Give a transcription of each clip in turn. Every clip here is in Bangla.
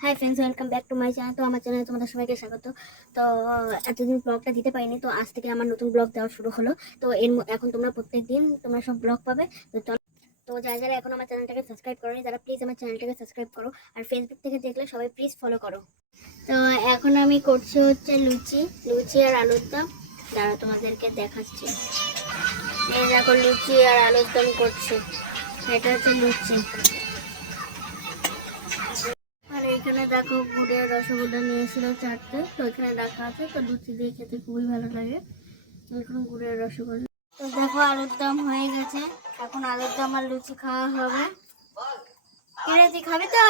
Hi friends welcome back to my channel তো আমার চ্যানেলে তোমাদের সবাইকে স্বাগত। তো এতদিন ব্লগটা দিতে পারিনি, তো আজ থেকে আমার নতুন ব্লগ দেওয়া শুরু হলো। তো এর এখন তোমরা প্রত্যেক দিন তোমরা সব ব্লগ পাবে। তো চলো, তো যারা যারা এখন আমার চ্যানেলটাকে সাবস্ক্রাইব করোনি, তারা প্লিজ আমার চ্যানেলটাকে সাবস্ক্রাইব করো। আর ফেসবুক থেকে দেখলে সবাই প্লিজ ফলো করো। তো এখন আমি করছি হচ্ছে লুচি লুচি আর আলুর দম। যারা তোমাদেরকে দেখাচ্ছি। এই লুচি আর আলুর দম করছি। এটা হচ্ছে লুচি। আর এখানে দেখো গুড়ের রসগোল্লা নিয়েছিল চারটে। তো এখানে রাখা আছে তো লুচি দিয়ে খেতে খুবই ভালো লাগে। এখন গুড়ের রসগোল্লা। তো দেখো আলুর দম হয়ে গেছে। এখন আলুর দম আর লুচি খাওয়া হবে। খাবি তো?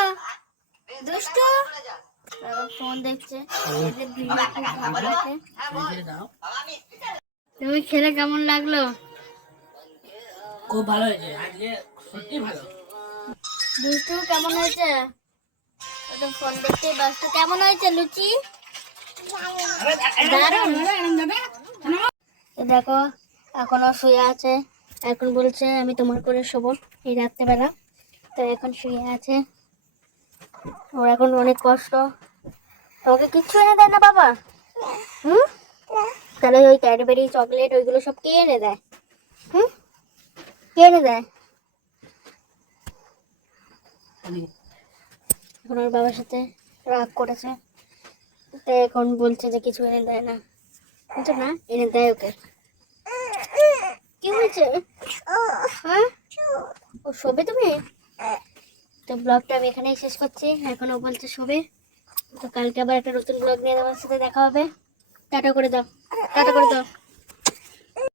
দুষ্টু? ফোন দেখছে। তুমি খেলে কেমন লাগল? খুব ভালো হয়েছে আজকে সত্যি ভালো দুষ্টু কেমন হয়েছে ও তো ফোন দেখতে ব্যস্ত কেমন হয়েছে লুচি দারুণ দেখো এখনও শুয়ে আছে এখন বলছে আমি তোমার করে শোবো এই রাত্রেবেলা তো এখন শুয়ে আছে ওর এখন অনেক কষ্ট তোমাকে কিচ্ছু এনে দেয় না বাবা হুম তাহলে ওই ক্যাডবেরি চকলেট ওইগুলো সব কে এনে দেয় হুম কে এনে দেয় এখন ওর বাবার সাথে রাগ করেছে। তাই এখন বলছে যে কিছু এনে দেয় না। কিন্তু না, এনে দেয় ওকে। কি হয়েছে হ্যাঁ? ও শোবে তুমি? তো ব্লগটা আমি এখানেই শেষ করছি। এখন ও বলছে শোবে। তো কালকে আবার একটা নতুন ব্লগ নিয়ে তোমার সাথে দেখা হবে। টাটা করে দাও। টাটা করে দাও।